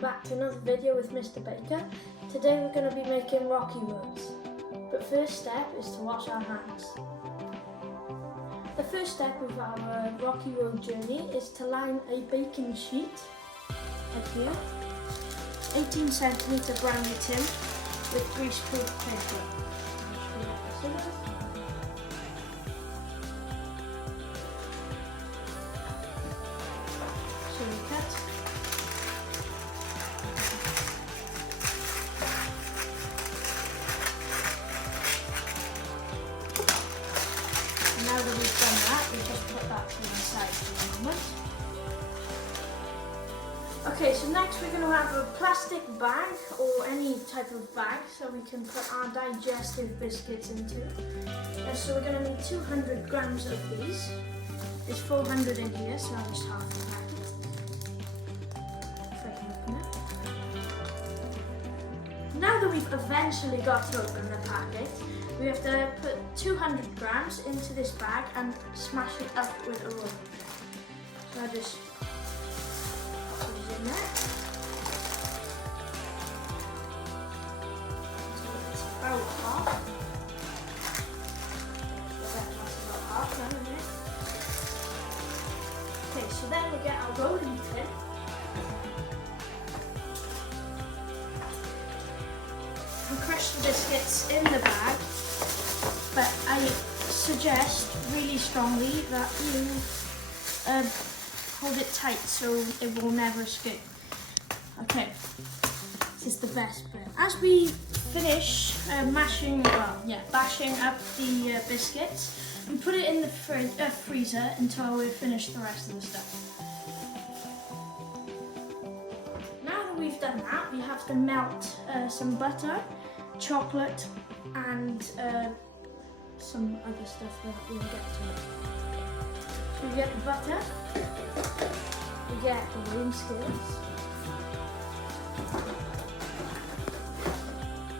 back to another video with Mr. Baker. Today we're going to be making Rocky Roads. But first step is to wash our hands. The first step of our Rocky Road journey is to line a baking sheet, like here, 18cm brownie tin with greaseproof paper. So we cut. Now that we've done that, we just put that to the side for a moment. Okay, so next we're going to have a plastic bag or any type of bag so we can put our digestive biscuits into. So we're going to need 200 grams of these. There's 400 in here, so I'll just half the packet. If I can open it. Now that we've eventually got to open the packet, we have to put 200 grams into this bag and smash it up with a roll. So I just put it in there. So it's about half. That's about half done, isn't it? Okay, so then we get our rolling pin. And crush the biscuits in the bag. But I suggest really strongly that you hold it tight so it will never escape. Okay, this is the best bit. As we finish bashing up the biscuits, we put it in the freezer until we finish the rest of the stuff. Now that we've done that, we have to melt some butter, chocolate, and some other stuff that we'll get to. So we get the butter, we get the weighing scales,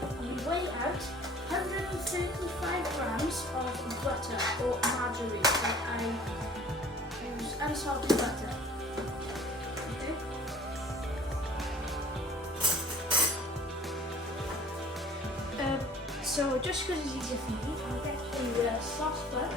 and we weigh out 135 grams of butter or margarine. But I use unsalted butter. Okay. So just because it's easier for me, I'll get the saucepan.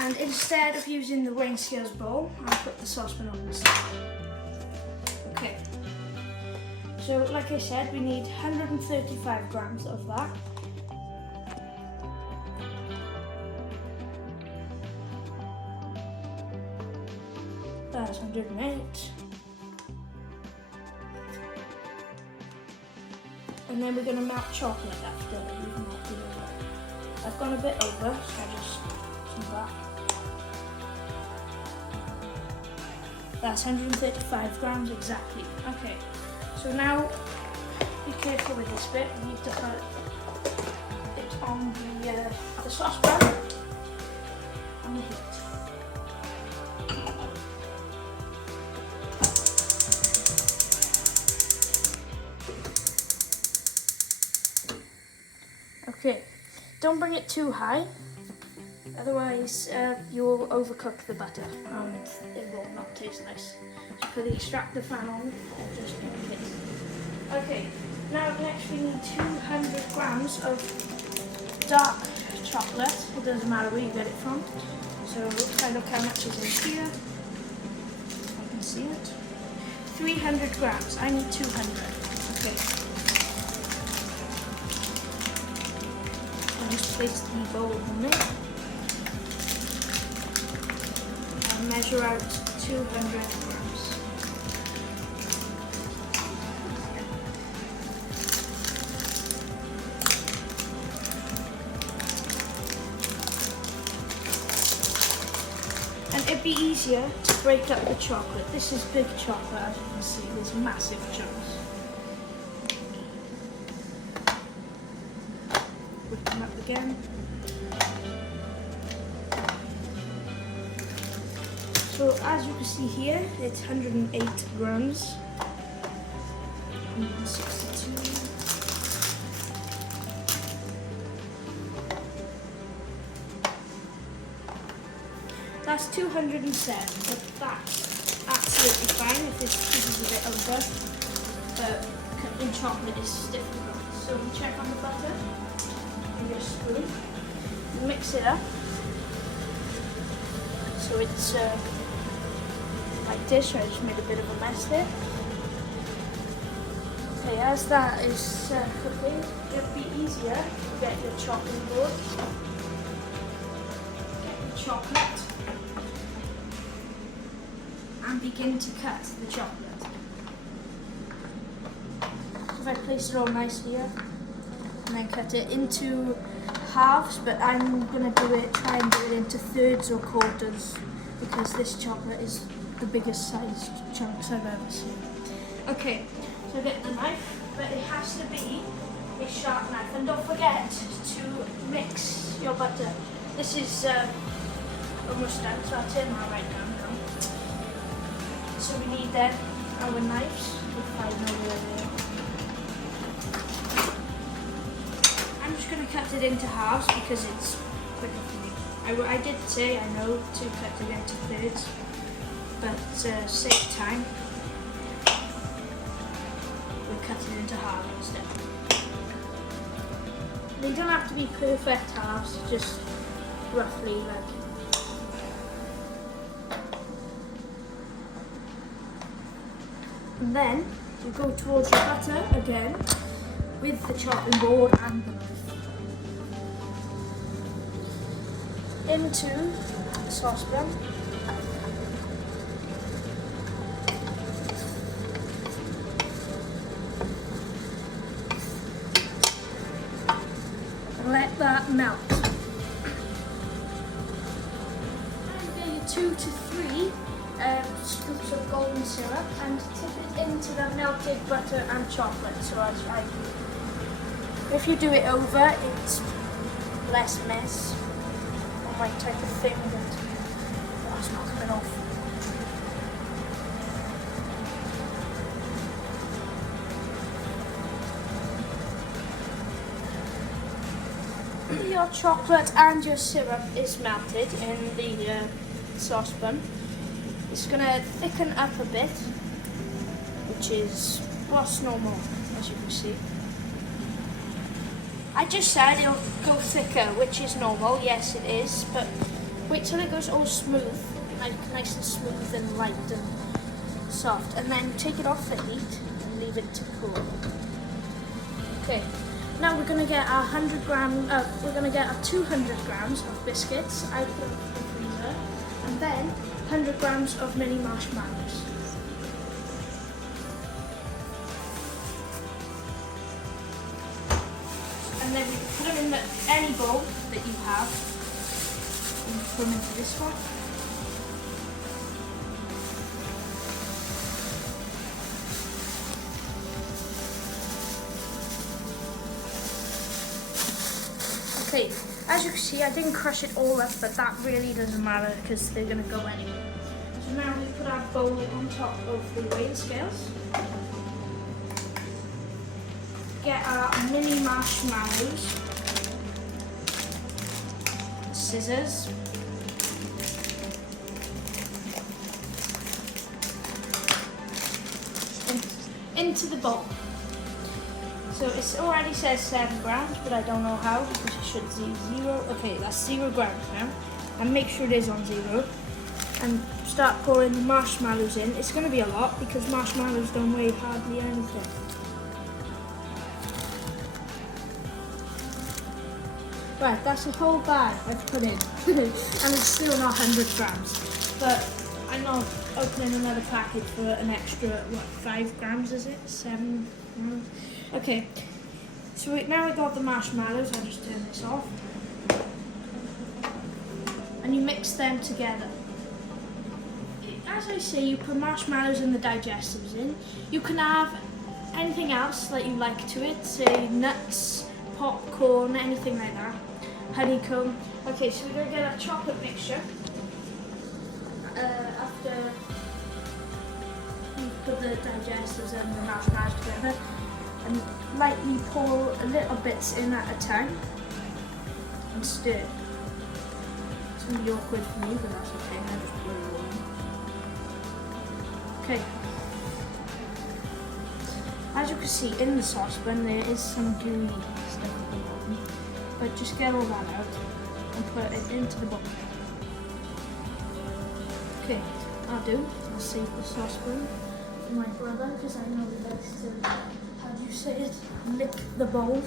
And instead of using the weighing scales bowl, I'll put the saucepan on the side. Okay. So like I said, we need 135 grams of that. That's 108. And then we're going to melt chocolate after we've melted it over. I've gone a bit over, so I just some that. That's 135 grams exactly. Okay, so now be careful with this bit. We need to put it on the saucepan on the heat. Okay, don't bring it too high, otherwise you'll overcook the butter and it will not taste nice. So put the extractor fan on and just in case. Okay, now next we need 200 grams of dark chocolate. It doesn't matter where you get it from. So if I look how much is in here, I can see it. 300 grams, I need 200. Okay. Just place the bowl on it and measure out 200 grams. And it'd be easier to break up the chocolate. This is big chocolate, as you can see, there's massive chunks. Them up again. So as you can see here, it's 108 grams. 162. That's 207, but that's absolutely fine if this is a bit over, but in chocolate is difficult. So we check on the butter with your spoon, mix it up. So it's like this. I just made a bit of a mess there. Okay, as that is cooking, it'll be easier to get your chopping board. Get your chocolate and begin to cut the chocolate. So if I place it all nicely here and then cut it into halves, but I'm going to try and do it into thirds or quarters because this chocolate is the biggest sized chunks I've ever seen. Okay, so get the knife, but it has to be a sharp knife, and don't forget to mix your butter. This is almost done, so I'll turn that right down now. So we need then our knives, if I know where they are. I'm just going to cut it into halves because it's quicker for me. I did say I know to cut it into thirds, but save time, we'll cut it into halves instead. They don't have to be perfect halves, just roughly like. And then you go towards your butter again with the chopping board and the knife. Into the saucepan. And let that melt. And get 2 to 3 scoops of golden syrup and tip it into the melted butter and chocolate. So as I do. If you do it over, it's less mess. My type of thing that it's not coming off. Your chocolate and your syrup is melted in the saucepan. It's going to thicken up a bit, which is what's normal, as you can see. I just said it'll go thicker, which is normal, yes it is, but wait till it goes all smooth, like nice and smooth and light and soft, and then take it off the heat and leave it to cool. Okay, now we're gonna get our 200 grams of biscuits out of the freezer, and then 100 grams of mini marshmallows. And then we put them in any bowl that you have. And put them into this one. Okay, as you can see, I didn't crush it all up, but that really doesn't matter because they're going to go anyway. So now we put our bowl on top of the weighing scales. Get our mini marshmallows, scissors, into the bowl. So it already says 7 grams, but I don't know how because it should say 0. Okay, that's 0 grams now. And make sure it is on 0. And start pouring the marshmallows in. It's going to be a lot because marshmallows don't weigh hardly anything. Right, that's a whole bag I've put in, and it's still not 100 grams. But I'm not opening another packet for an extra, 5 grams is it? 7 grams? Okay, so now I got the marshmallows, I'll just turn this off. And you mix them together. As I say, you put marshmallows and the digestives in. You can have anything else that you like to it, say nuts, popcorn, anything like that. Honeycomb. Okay, so we're going to get our chocolate mixture. After you put the digestives and the marshmallows together, and lightly pour a little bits in at a time and stir. It's going to be awkward for me, but that's okay. I just pour it all in. Okay. As you can see in the saucepan, there is some gooey stuff at the bottom. But just get all that out and put it into the bowl. Okay, I'll save the saucepan for my brother because I know he likes to, how do you say it, lick the bowl.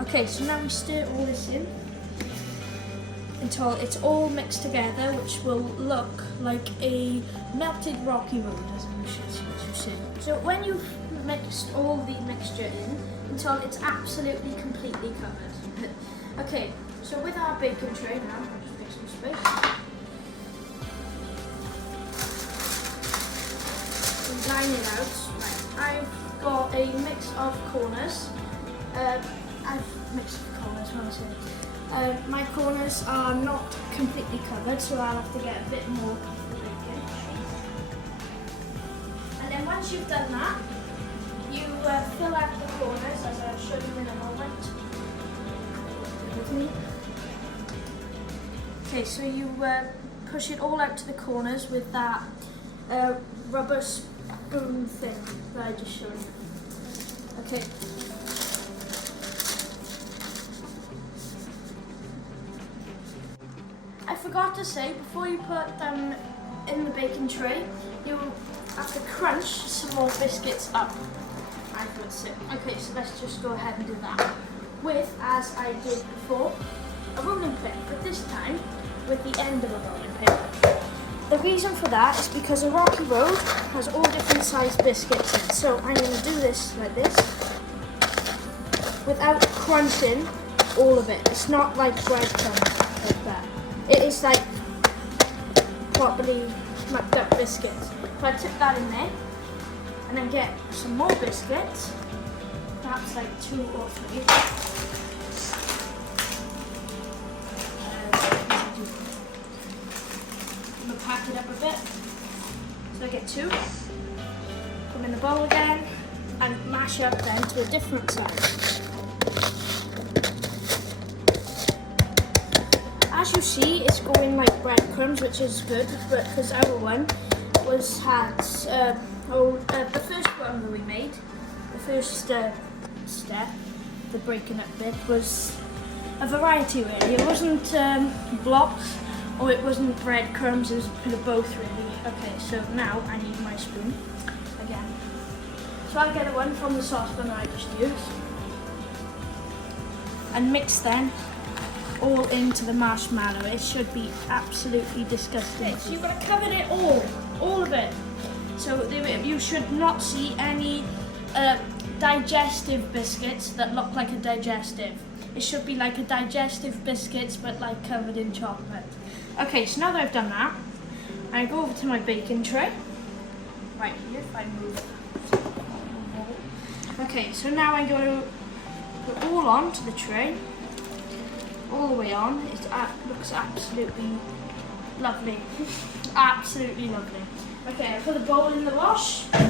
Okay, so now we stir all this in until it's all mixed together, which will look like a melted rocky road, as you should. So when you've mixed all the mixture in until it's absolutely completely covered. Okay, so with our baking tray now, I'll just make some space. Line it out. Right, I've got a mix of corners. My corners are not completely covered, so I'll have to get a bit more bacon. And then once you've done that, you fill out the corners, as I'll show you in a moment. With me. Okay, so you push it all out to the corners with that rubber spoon thing that I just showed you. Okay. I forgot to say, before you put them in the baking tray, you have to crunch some more biscuits up. I would say. Okay, so let's just go ahead and do that. With, as I did before, a rolling pin, but this time with the end of a rolling pin. The reason for that is because a rocky road has all different sized biscuits in. So I'm going to do this like this, without crunching all of it. It's not like breadcrumbs like that. It is like properly smacked up biscuits. So I tip that in there, and then get some more biscuits, perhaps like 2 or 3. I'm going to pack it up a bit. So I get 2, put them in the bowl again, and mash up then to a different size. As you see, it's going like breadcrumbs, which is good, but because our one had the first one that we made, the first step, the breaking up bit, was a variety really. It wasn't blocks or it wasn't breadcrumbs, it was a bit of both really. Okay, so now I need my spoon again. So I'll get the one from the saucepan I just used and mix then all into the marshmallow. It should be absolutely disgusting. Okay, so you've got to cover it all of it. So you should not see any digestive biscuits that look like a digestive. It should be like a digestive biscuits, but like covered in chocolate. Okay, so now that I've done that, I go over to my baking tray. Right here, if I move. Okay, so now I'm going to put all onto the tray. All the way on. It looks absolutely lovely. Absolutely lovely. Okay, I put the bowl in the wash, and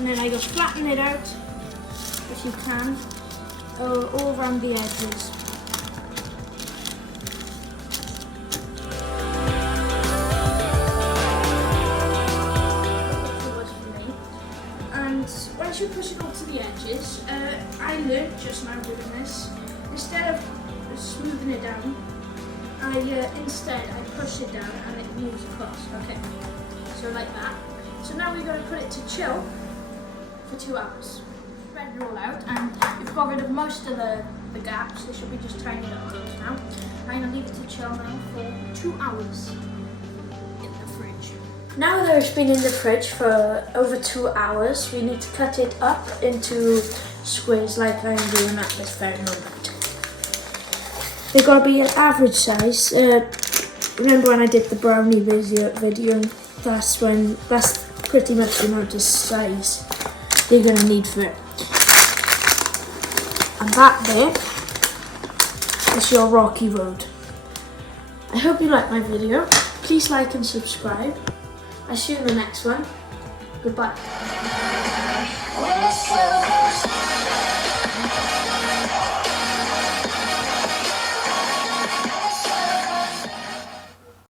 then I go flatten it out, if you can, all around the edges. And once you push it all to the edges, I learned just now doing this. Instead of smoothing it down, instead I push it down and it moves across. Okay, so like that. So now we're going to put it to chill for 2 hours. Spread it all out, and we've got rid of most of the gaps. There should be just tiny little holes now. I'm going to leave it to chill now for 2 hours in the fridge. Now that it's been in the fridge for over 2 hours, we need to cut it up into squares like I'm doing at this very moment. They've got to be an average size. Remember when I did the brownie video, that's pretty much the amount of size you're going to need for it. And that there is your rocky road. I hope you liked my video. Please like and subscribe. I'll see you in the next one. Goodbye.